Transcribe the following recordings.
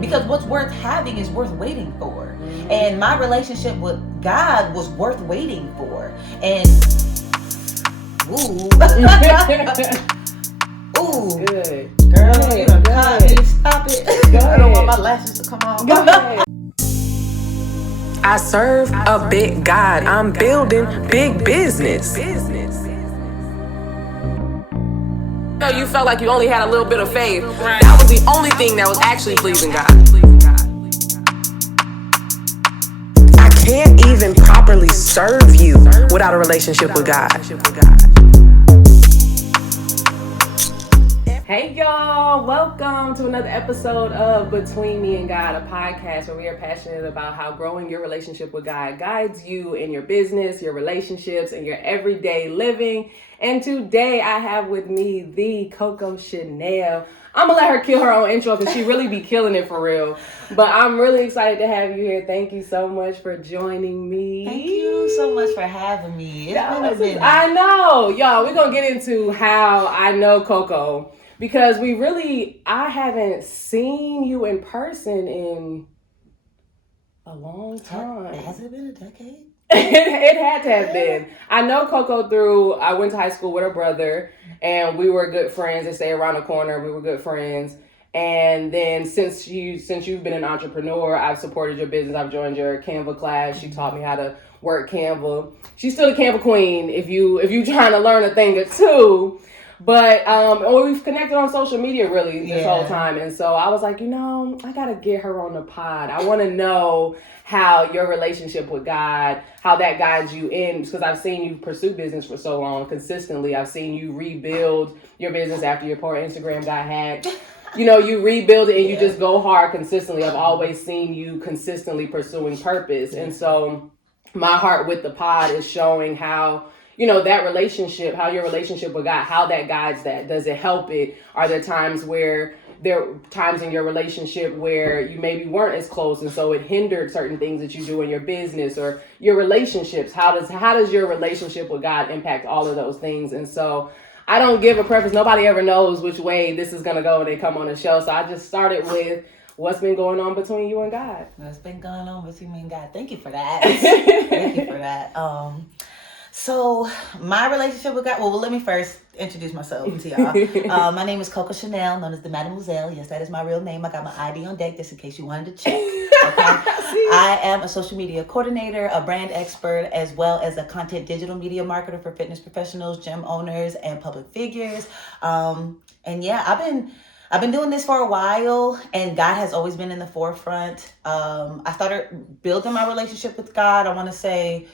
Because what's worth having is worth waiting for. And my relationship with God was worth waiting for. And ooh. Ooh. Good. Girl, you done caught me. Stop it. I don't want my lashes to come off. Go ahead. I serve a big God. I'm building big business. You felt like you only had a little bit of faith. That was the only thing that was actually pleasing God. I can't even properly serve you without a relationship with God. Hey y'all, welcome to another episode of Between Me and God, a podcast where we are passionate about how growing your relationship with God guides you in your business, your relationships, and your everyday living. And today I have with me the CoCo Chanel. I'm gonna let her kill her own intro because she really be killing it for real. But I'm really excited to have you here. Thank you so much for joining me. Thank you so much for having me. It's been a minute. I know. Y'all, we're gonna get into how I know CoCo. Because I haven't seen you in person in a long time. Has it been a decade? It had to have been. I know CoCo I went to high school with her brother, and we were good friends. They stay around the corner. We were good friends. And then since you've been an entrepreneur, I've supported your business. I've joined your Canva class. She taught me how to work Canva. She's still the Canva queen if you trying to learn a thing or two. But we've connected on social media really this whole time. And so I was like, I got to get her on the pod. I want to know how your relationship with God, how that guides you in, because I've seen you pursue business for so long consistently. I've seen you rebuild your business after your poor Instagram got hacked. You rebuild it and you just go hard consistently. I've always seen you consistently pursuing purpose. And so my heart with the pod is showing how that relationship, how your relationship with God, how that guides that. Does it help it? Are there times in your relationship where you maybe weren't as close and so it hindered certain things that you do in your business or your relationships? How does your relationship with God impact all of those things? And so I don't give a preface. Nobody ever knows which way this is going to go when they come on the show. So I just started with what's been going on between you and God. What's been going on between me and God? Thank you for that. Thank you for that. So my relationship with God, well, let me first introduce myself to y'all. My name is CoCo Chanel, known as the Mademoiselle. Yes, that is my real name. I got my ID on deck just in case you wanted to check. Okay? I am a social media coordinator, a brand expert, as well as a content digital media marketer for fitness professionals, gym owners, and public figures. And yeah, I've been doing this for a while, and God has always been in the forefront. I started building my relationship with God, I want to say,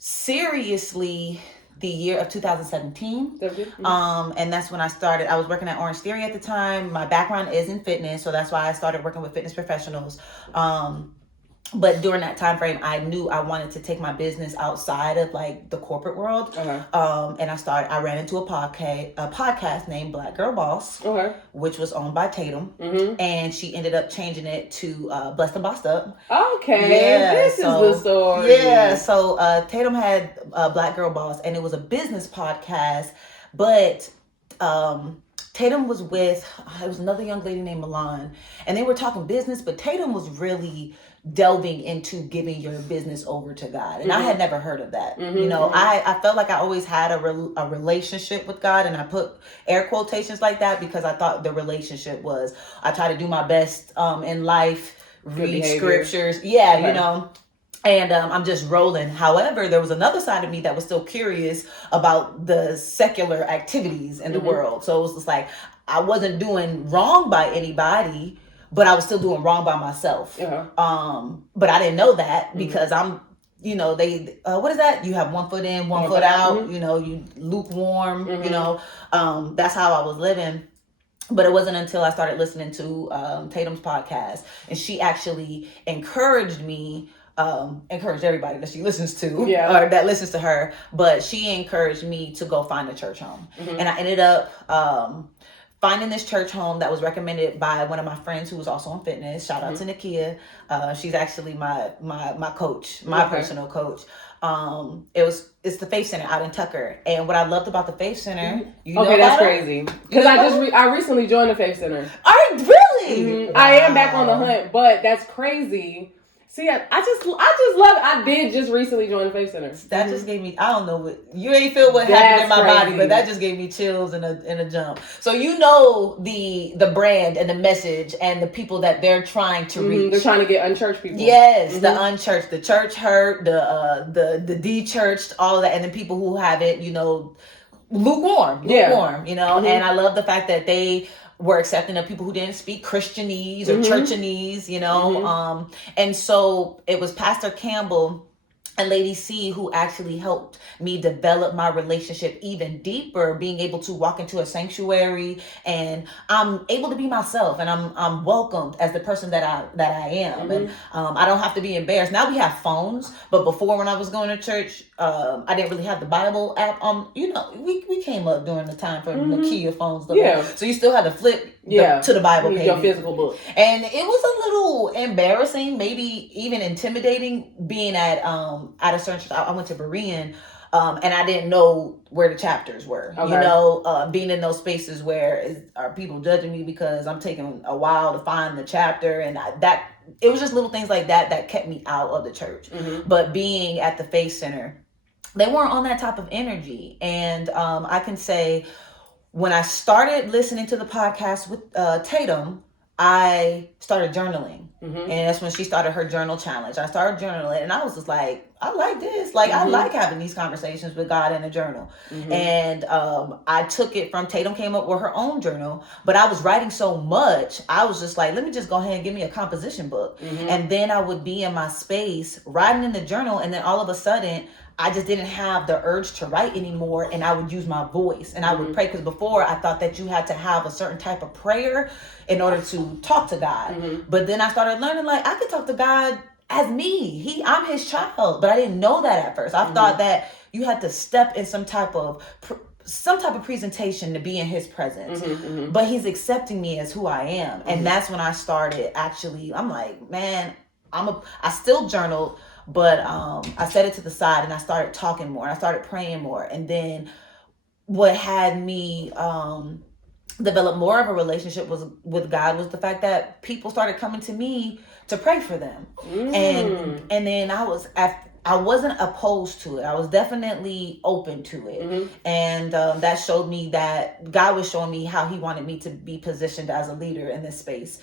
seriously the year of 2017. And that's when I started. I was working at Orange Theory at the time. My background is in fitness, so that's why I started working with fitness professionals. But during that time frame, I knew I wanted to take my business outside of like the corporate world. And I ran into a podcast named Black Girl Boss, which was owned by Tatum. And she ended up changing it to Blessed and Bossed Up. Okay, yeah, this is the story. Yeah, so Tatum had Black Girl Boss, and it was a business podcast, but Tatum was with, it was another young lady named Milan, and they were talking business, but Tatum was really delving into giving your business over to God. And I had never heard of that. I felt like I always had a relationship with God, and I put air quotations like that because I thought the relationship was, I try to do my best in life, read scriptures. And I'm just rolling. However, there was another side of me that was still curious about the secular activities in the world. So it was just like, I wasn't doing wrong by anybody, but I was still doing wrong by myself. But I didn't know that because I'm, what is that? You have one foot in, one foot out, you lukewarm, that's how I was living. But it wasn't until I started listening to Tatum's podcast, and she actually encouraged me, encouraged everybody that she listens to, or that listens to her, but she encouraged me to go find a church home. And I ended up finding this church home that was recommended by one of my friends who was also in fitness. Shout out to Nakia. She's actually my coach, my personal coach. It's the Faith Center out in Tucker. And what I loved about the Faith Center, that's crazy. Because I recently joined the Faith Center. Really? Really? I am back on the hunt, but that's crazy. See, I just love it. I did just recently join the Faith Center. That just gave me, I don't know what, you ain't feel what happened in my body, but that just gave me chills and a jump. So you know the brand and the message and the people that they're trying to reach. They're trying to get unchurched people. Yes, the unchurched, the church hurt, the de-churched, all of that, and the people who have it, lukewarm, and I love the fact that they were accepting of people who didn't speak Christianese or churchanese, and so it was Pastor Campbell and Lady C who actually helped me develop my relationship even deeper, being able to walk into a sanctuary and I'm able to be myself and I'm welcomed as the person that I am. And I don't have to be embarrassed. Now we have phones, but before when I was going to church, I didn't really have the Bible app. We came up during the time for the Nokia phones. So you still had to flip to the Bible page. Your physical book. And it was a little embarrassing, maybe even intimidating, being at a certain, I went to Berean, and I didn't know where the chapters were. Okay. Being in those spaces where are people judging me because I'm taking a while to find the chapter, and it was just little things like that kept me out of the church. But being at the Faith Center, they weren't on that type of energy, and I can say when I started listening to the podcast with Tatum, I started journaling. And that's when she started her journal challenge. I started journaling and I was just like, I like this. Like, I like having these conversations with God in a journal. And I took it from Tatum came up with her own journal, but I was writing so much. I was just like, let me just go ahead and give me a composition book. And then I would be in my space writing in the journal. And then all of a sudden, I just didn't have the urge to write anymore, and I would use my voice and I would pray, because before I thought that you had to have a certain type of prayer in order to talk to God. But then I started learning, like, I could talk to God as me. I'm his child, but I didn't know that at first. I thought that you had to step in some type of presentation to be in his presence. But he's accepting me as who I am. And that's when I started actually, I'm like, man, I still journaled, but I set it to the side and I started talking more. I started praying more. And then what had me develop more of a relationship with God was the fact that people started coming to me to pray for them. And then I wasn't opposed to it. I was definitely open to it. And that showed me that God was showing me how he wanted me to be positioned as a leader in this space.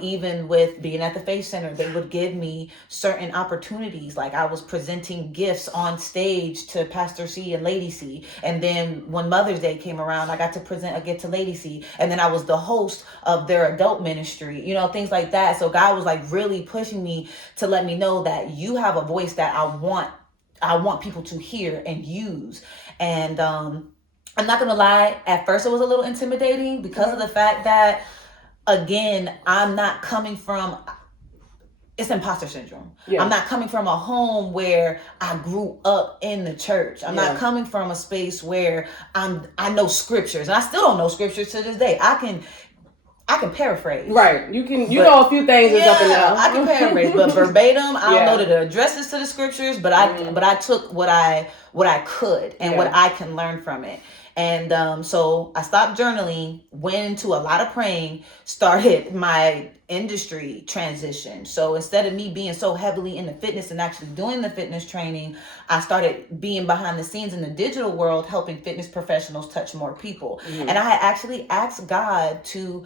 Even with being at the Faith Center, they would give me certain opportunities. Like I was presenting gifts on stage to Pastor C and Lady C. And then when Mother's Day came around, I got to present a gift to Lady C. And then I was the host of their adult ministry, things like that. So God was like really pushing me to let me know that you have a voice that I want people to hear and use. And I'm not gonna lie, at first it was a little intimidating because of the fact that, again, I'm not coming from, it's imposter syndrome. I'm not coming from a home where I grew up in the church. I'm not coming from a space where I know scriptures, and I still don't know scriptures to this day. I can paraphrase. Right. You know a few things that's up and down. I can paraphrase, but verbatim, I don't know the addresses to the scriptures, but I took what I could and what I can learn from it. And so I stopped journaling, went into a lot of praying, started my industry transition. So instead of me being so heavily into fitness and actually doing the fitness training, I started being behind the scenes in the digital world, helping fitness professionals touch more people. And I had actually asked God to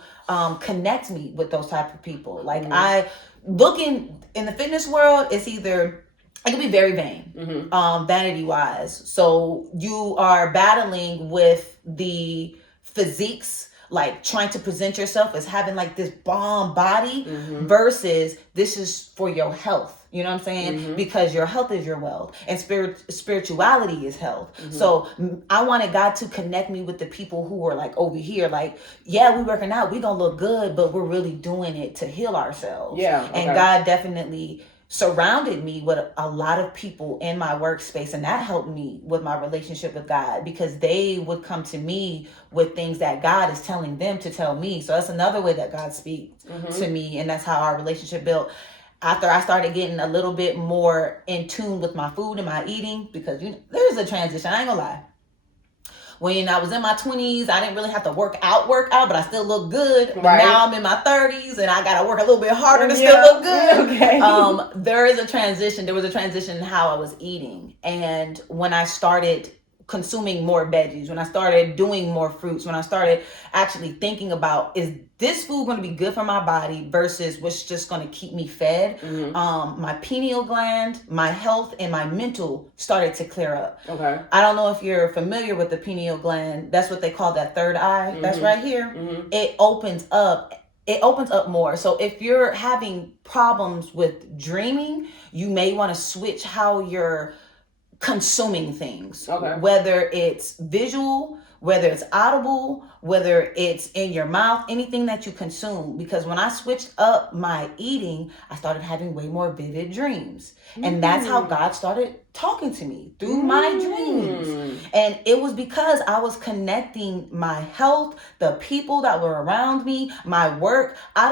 connect me with those type of people. Like looking in the fitness world, it can be very vain, vanity wise. So you are battling with the physiques, like trying to present yourself as having like this bomb body versus this is for your health. You know what I'm saying? Because your health is your wealth and spirituality is health. So I wanted God to connect me with the people who are like over here, like, yeah, we working out, we gonna look good, but we're really doing it to heal ourselves. And God definitely surrounded me with a lot of people in my workspace, and that helped me with my relationship with God, because they would come to me with things that God is telling them to tell me. So that's another way that God speaks to me, and that's how our relationship built. After I started getting a little bit more in tune with my food and my eating, because there's a transition, I ain't gonna lie. when I was in my 20s, I didn't really have to work out, but I still look good. But Right. now I'm in my 30s and I got to work a little bit harder to still look good. Okay. There was a transition in how I was eating. And when I started consuming more veggies, when I started doing more fruits, when I started actually thinking about, is this food going to be good for my body versus what's just going to keep me fed, my pineal gland, my health, and my mental started to clear up. Okay. I don't know if you're familiar with the pineal gland. That's what they call that third eye. That's right here. It opens up. It opens up more. So if you're having problems with dreaming, you may want to switch how you're consuming things. Okay. Whether it's visual, whether it's audible, whether it's in your mouth, anything that you consume. Because when I switched up my eating, I started having way more vivid dreams. And that's how God started talking to me through my dreams. And it was because I was connecting my health, the people that were around me, my work. I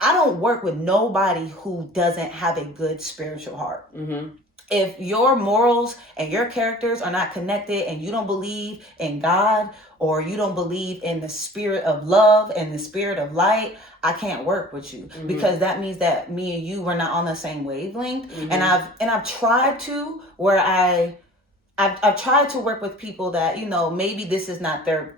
don't work with nobody who doesn't have a good spiritual heart. If your morals and your characters are not connected and you don't believe in God, or you don't believe in the spirit of love and the spirit of light, I can't work with you, because that means that me and you were not on the same wavelength. And I've tried to, where I've tried to work with people that, maybe this is not their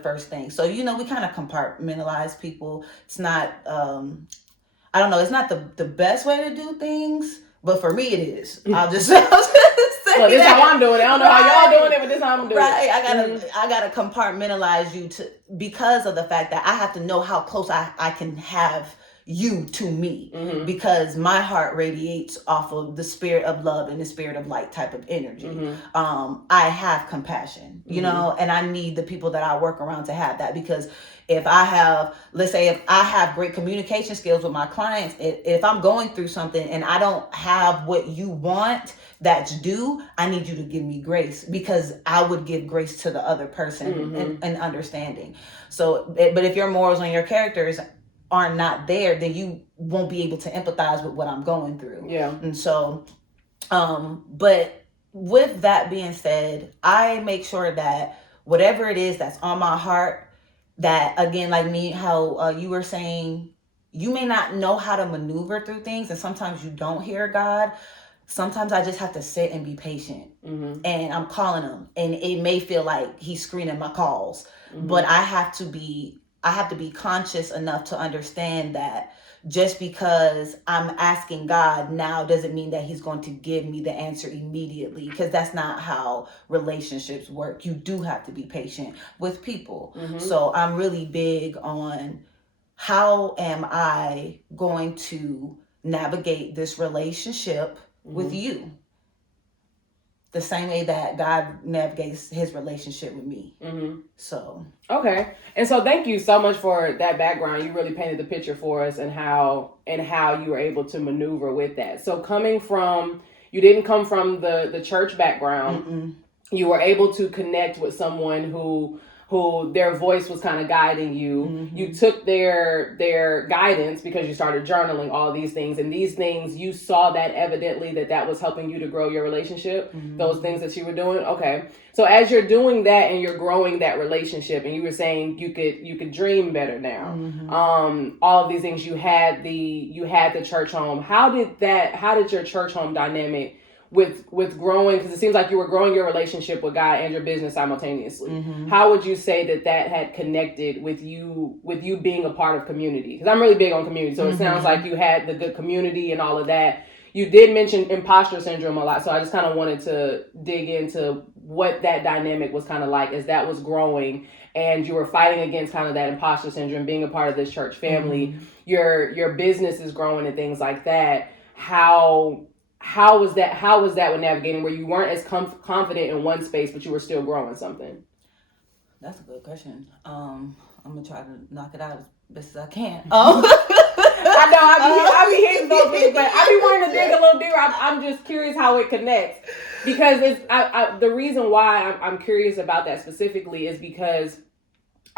first thing. So, we kind of compartmentalize people. It's not, I don't know, it's not the best way to do things. But for me, it is. I'll just say well, this is how I'm doing it. I don't know how y'all doing it, but this is how I'm doing it. Right. I gotta compartmentalize you because of the fact that I have to know how close I can have you to me, because my heart radiates off of the spirit of love and the spirit of light type of energy. I have compassion, and I need the people that I work around to have that, because if I have great communication skills with my clients, if I'm going through something and I don't have what you want that's due, I need you to give me grace, because I would give grace to the other person and understanding. So, but if your morals and your characters are not there, then you won't be able to empathize with what I'm going through. Yeah. And so, but with that being said, I make sure that whatever it is that's on my heart, that, again, like me, how you were saying, you may not know how to maneuver through things, and sometimes you don't hear God. Sometimes I just have to sit and be patient, and I'm calling him, and it may feel like he's screening my calls, but I have to be conscious enough to understand that just because I'm asking God now doesn't mean that he's going to give me the answer immediately, because that's not how relationships work. You do have to be patient with people. So I'm really big on, how am I going to navigate this relationship with you the same way that God navigates his relationship with me. So okay, and so thank you so much for that background. You really painted the picture for us, and how you were able to maneuver with that. So you didn't come from the church background. You were able to connect with someone who their voice was kind of guiding you. You took their guidance, because you started journaling all these things, and these things, you saw that evidently that was helping you to grow your relationship, those things that you were doing. Okay. So as you're doing that and you're growing that relationship, and you were saying you could dream better now, all of these things, you had the church home. How did your church home dynamic with growing, because it seems like you were growing your relationship with God and your business simultaneously. How would you say that had connected with you being a part of community? Because I'm really big on community, so it sounds like you had the good community and all of that. You did mention imposter syndrome a lot, so I just kind of wanted to dig into what that dynamic was kind of like as that was growing, and you were fighting against kind of that imposter syndrome, being a part of this church family. Your business is growing and things like that. How was that with navigating, where you weren't as confident in one space, but you were still growing something? That's a good question. I'm gonna try to knock it out as best as I can. I know I be hitting those things, but I be wanting to dig a little deeper. I'm just curious how it connects, because the reason why I'm curious about that specifically is because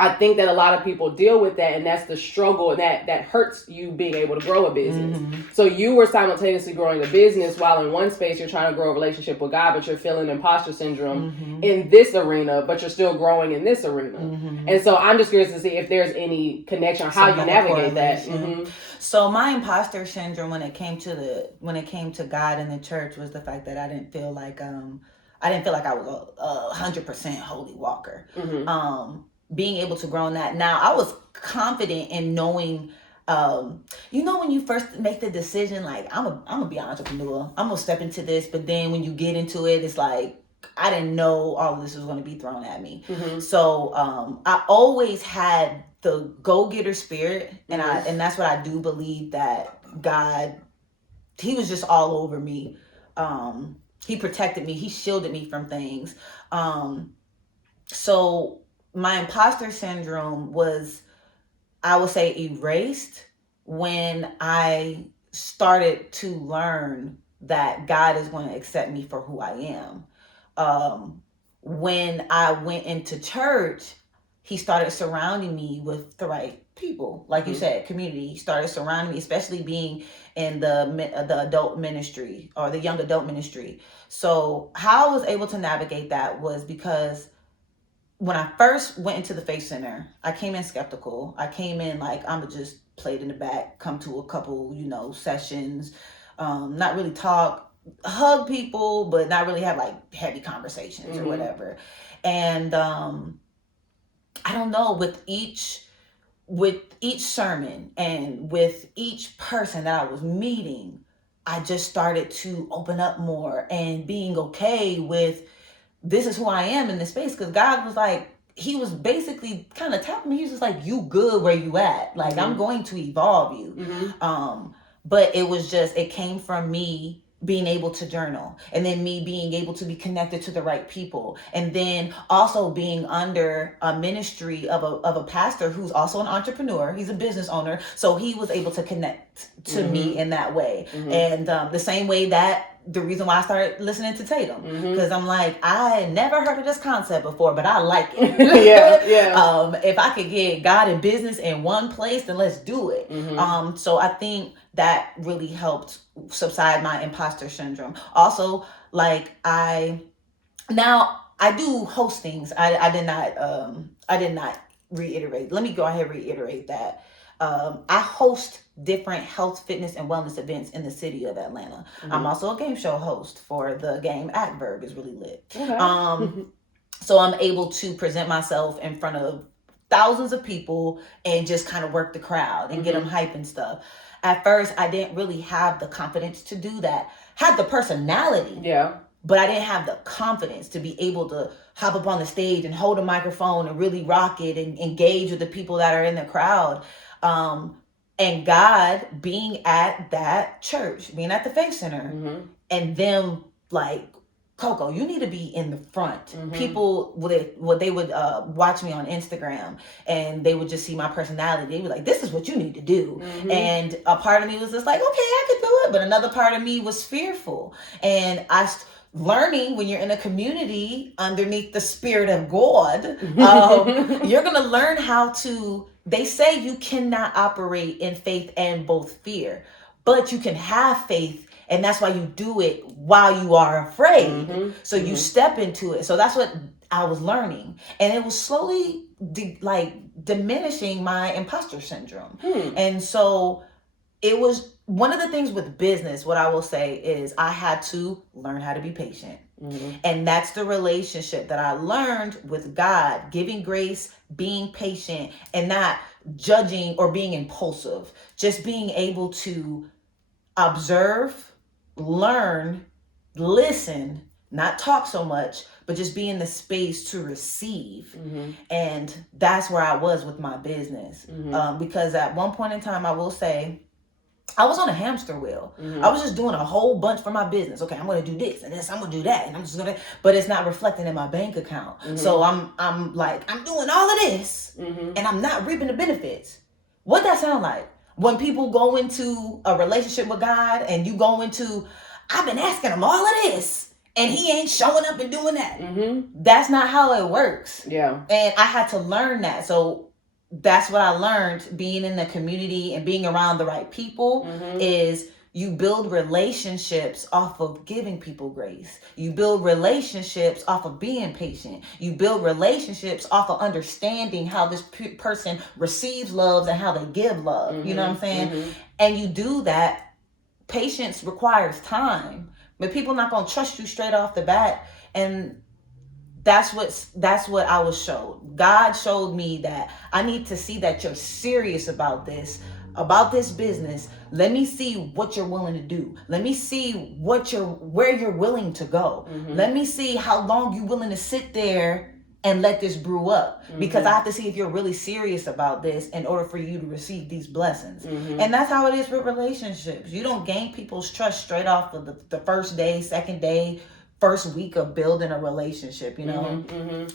I think that a lot of people deal with that, and that's the struggle that hurts you being able to grow a business. So you were simultaneously growing a business while in one space you're trying to grow a relationship with God, but you're feeling imposter syndrome in this arena, but you're still growing in this arena. And so I'm just curious to see if there's any connection on how you navigate that. So my imposter syndrome when it came to God and the church was the fact that I didn't feel like I was a 100% holy walker. Being able to grow in that. Now, I was confident in knowing, when you first make the decision, like, I'm gonna be an entrepreneur. I'm gonna step into this. But then when you get into it, it's like, I didn't know all of this was going to be thrown at me. So I always had the go-getter spirit. And that's what I do believe, that God, he was just all over me. He protected me. He shielded me from things. So my imposter syndrome was, I would say, erased when I started to learn that God is going to accept me for who I am. When I went into church, he started surrounding me with the right people. Like you said, community. He started surrounding me, especially being in the adult ministry or the young adult ministry. So how I was able to navigate that was because when I first went into the Faith Center, I came in skeptical. I came in like, I'm just played in the back, come to a couple, sessions, not really talk, hug people, but not really have like heavy conversations or whatever. And I don't know, with each sermon and with each person that I was meeting, I just started to open up more and being okay with, this is who I am in this space. Because God was like, he was basically kind of tapping me. He was just like, you good where you at. Like, I'm going to evolve you. But it came from me being able to journal, and then me being able to be connected to the right people, and then also being under a ministry of a pastor who's also an entrepreneur. He's a business owner, so he was able to connect to me in that way. And the same way that the reason why I started listening to Tatum, because I'm like, I never heard of this concept before, but I like it. If I could get God and business in one place, then let's do it. So I think that really helped subside my imposter syndrome. Also, like I do hostings. I did not reiterate. Let me go ahead and reiterate that. I host different health, fitness, and wellness events in the city of Atlanta. I'm also a game show host for the game Adverb is really lit. So I'm able to present myself in front of thousands of people and just kind of work the crowd and get them hype and stuff. At first, I didn't really have the confidence to do that. Had the personality. But I didn't have the confidence to be able to hop up on the stage and hold a microphone and really rock it and engage with the people that are in the crowd. And God being at that church, being at the Faith Center, and them like, CoCo, you need to be in the front. People they would watch me on Instagram, and they would just see my personality. They were like, this is what you need to do. And a part of me was just like, okay, I could do it. But another part of me was fearful. And learning when you're in a community underneath the Spirit of God, you're going to learn how to, they say you cannot operate in faith and both fear, but you can have faith. And that's why you do it while you are afraid. So you step into it. So that's what I was learning. And it was slowly diminishing my imposter syndrome. And so it was one of the things with business, what I will say is I had to learn how to be patient. And that's the relationship that I learned with God, giving grace, being patient, and not judging or being impulsive. Just being able to observe, learn, listen, not talk so much, but just be in the space to receive. And that's where I was with my business. Because at one point in time, I will say, I was on a hamster wheel. I was just doing a whole bunch for my business. Okay, I'm going to do this and this, I'm going to do that. And I'm just going to, but it's not reflecting in my bank account. So I'm like, I'm doing all of this and I'm not reaping the benefits. What that sound like? When people go into a relationship with God and you go into, I've been asking him all of this and he ain't showing up and doing that. Mm-hmm. That's not how it works. Yeah. And I had to learn that. So that's what I learned being in the community and being around the right people is you build relationships off of giving people grace. You build relationships off of being patient. You build relationships off of understanding how this person receives love and how they give love. You know what I'm saying? And you do that. Patience requires time, but people not going to trust you straight off the bat. And that's what I was showed. God showed me that I need to see that you're serious about this business. Let me see what you're willing to do. Let me see where you're willing to go. Let me see how long you're willing to sit there and let this brew up, because I have to see if you're really serious about this in order for you to receive these blessings. And that's how it is with relationships. You don't gain people's trust straight off of the first day, second day, first week of building a relationship, you know?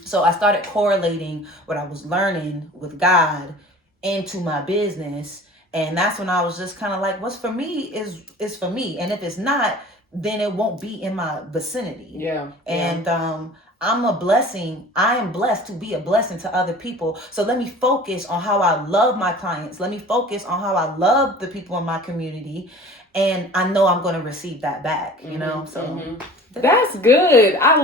So I started correlating what I was learning with God into my business. And that's when I was just kind of like, what's for me is for me. And if it's not, then it won't be in my vicinity. Yeah. And I'm a blessing. I am blessed to be a blessing to other people. So let me focus on how I love my clients. Let me focus on how I love the people in my community. And I know I'm going to receive that back, you know? So that's good. I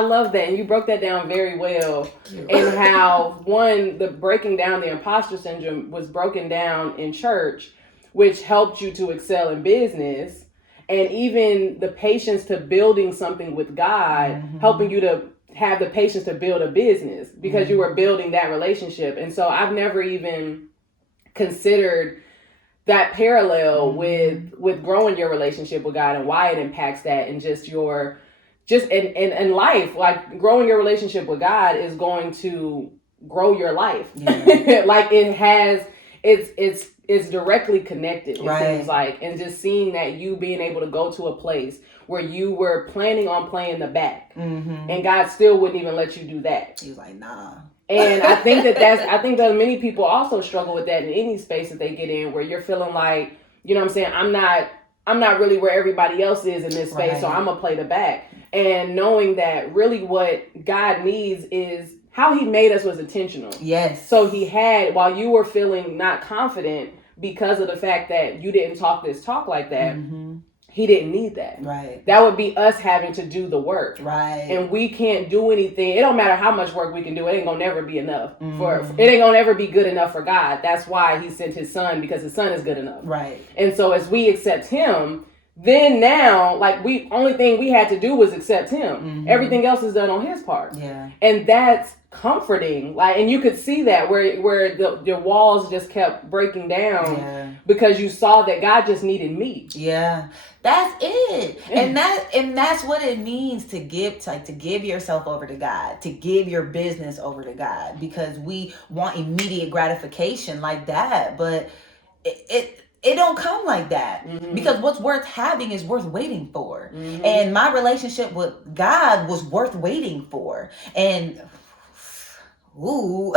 love that. And you broke that down very well. And how the breaking down the imposter syndrome was broken down in church, which helped you to excel in business. And even the patience to building something with God, helping you to have the patience to build a business because you were building that relationship. And so I've never even considered that parallel with growing your relationship with God and why it impacts that, and just in life. Like, growing your relationship with God is going to grow your life. Like, it's directly connected, it seems like. And just seeing that, you being able to go to a place where you were planning on playing the back, and God still wouldn't even let you do that. He was like, nah. And I think that many people also struggle with that in any space that they get in, where you're feeling like, you know what I'm saying, I'm not really where everybody else is in this space, so I'm gonna play the back. And knowing that really what God needs is, how he made us was intentional. Yes. So he had, while you were feeling not confident because of the fact that you didn't talk this talk like that, he didn't need that. Right. That would be us having to do the work. Right. And we can't do anything. It don't matter how much work we can do. It ain't gonna never be enough. It ain't gonna ever be good enough for God. That's why he sent his son, because his son is good enough. Right. And so as we accept him, then now, like, only thing we had to do was accept him. Everything else is done on his part. Yeah. And that's comforting. Like, and you could see that where the walls just kept breaking down because you saw that God just needed me. Yeah. That's it. And that's what it means to give yourself over to God, to give your business over to God, because we want immediate gratification like that, but it don't come like that, because what's worth having is worth waiting for. And my relationship with God was worth waiting for. And ooh.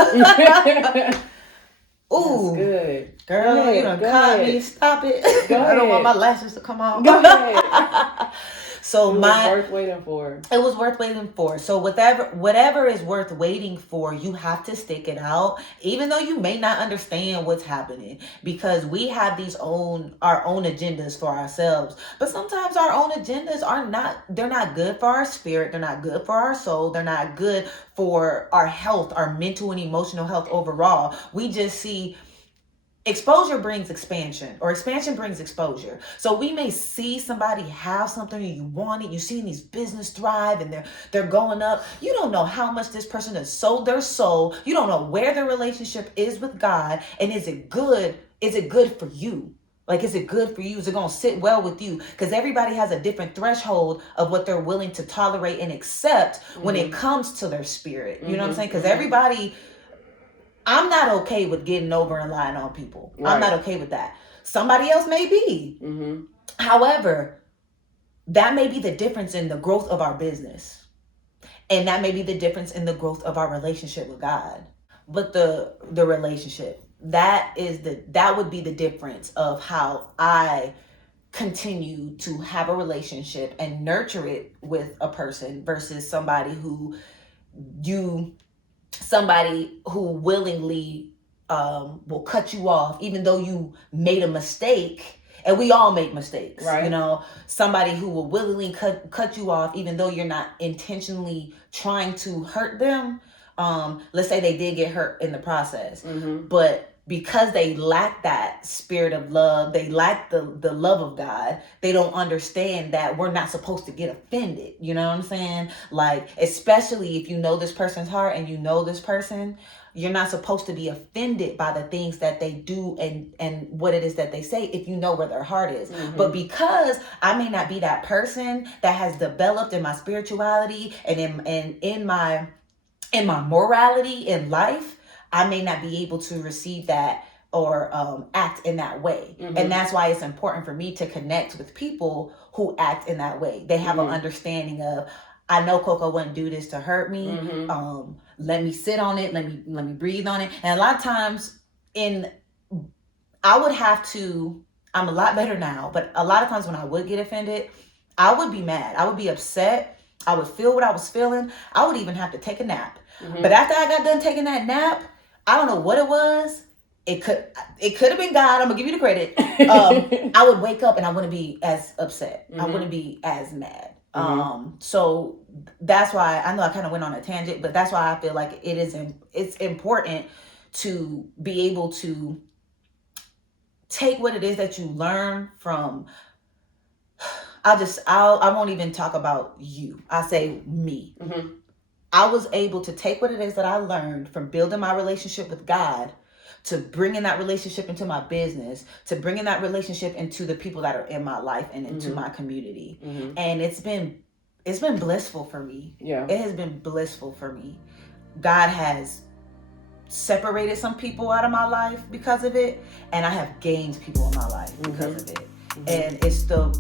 Ooh. That's good. Girl, you done caught me. Stop it. I don't want my lashes to come off. Go ahead. So it was worth waiting for. It was worth waiting for. So whatever is worth waiting for, you have to stick it out, even though you may not understand what's happening, because we have our own agendas for ourselves. But sometimes our own agendas they're not good for our spirit. They're not good for our soul. They're not good for our health, our mental and emotional health overall. We just see exposure brings expansion, or expansion brings exposure. So we may see somebody have something and you want it. You've seen these business thrive and they're going up. You don't know how much this person has sold their soul. You don't know where their relationship is with God. And is it good? Is it good for you? Like, is it good for you? Is it going to sit well with you? Because everybody has a different threshold of what they're willing to tolerate and accept when it comes to their spirit. You know what I'm saying? Because I'm not okay with getting over and lying on people. Right. I'm not okay with that. Somebody else may be. However, that may be the difference in the growth of our business. And that may be the difference in the growth of our relationship with God. But the relationship, that would be the difference of how I continue to have a relationship and nurture it with a person versus somebody who willingly will cut you off even though you made a mistake. And we all make mistakes, right? You know, somebody who will willingly cut you off even though you're not intentionally trying to hurt them. Let's say they did get hurt in the process, but because they lack that spirit of love, they lack the love of God, they don't understand that we're not supposed to get offended. You know what I'm saying? Like, especially if you know this person's heart and you know this person, you're not supposed to be offended by the things that they do and what it is that they say if you know where their heart is. But because I may not be that person that has developed in my spirituality and in my morality in life, I may not be able to receive that or act in that way. And that's why it's important for me to connect with people who act in that way. They have an understanding of, I know CoCo wouldn't do this to hurt me. Let me sit on it. Let me breathe on it. And a lot of times I would have to, I'm a lot better now, but a lot of times when I would get offended, I would be mad. I would be upset. I would feel what I was feeling. I would even have to take a nap. But after I got done taking that nap, I don't know what it was. It could have been God. I'm gonna give you the credit. I would wake up and I wouldn't be as upset. I wouldn't be as mad. So that's why I know I kind of went on a tangent, but that's why I feel like it's important to be able to take what it is that you learn from. I won't even talk about you. I say me. I was able to take what it is that I learned from building my relationship with God, to bringing that relationship into my business, to bringing that relationship into the people that are in my life and into my community. And it's been blissful for me. Yeah. It has been blissful for me. God has separated some people out of my life because of it, and I have gained people in my life because of it. And it's the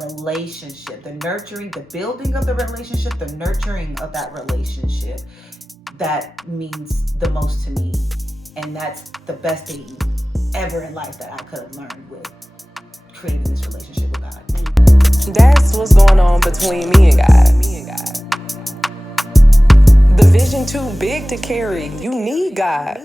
relationship, the nurturing, the building of the relationship, the nurturing of that relationship that means the most to me. And that's the Best thing ever in life that I could have learned with creating this relationship with God. That's what's going on between me and God. The vision too big to carry. You need God.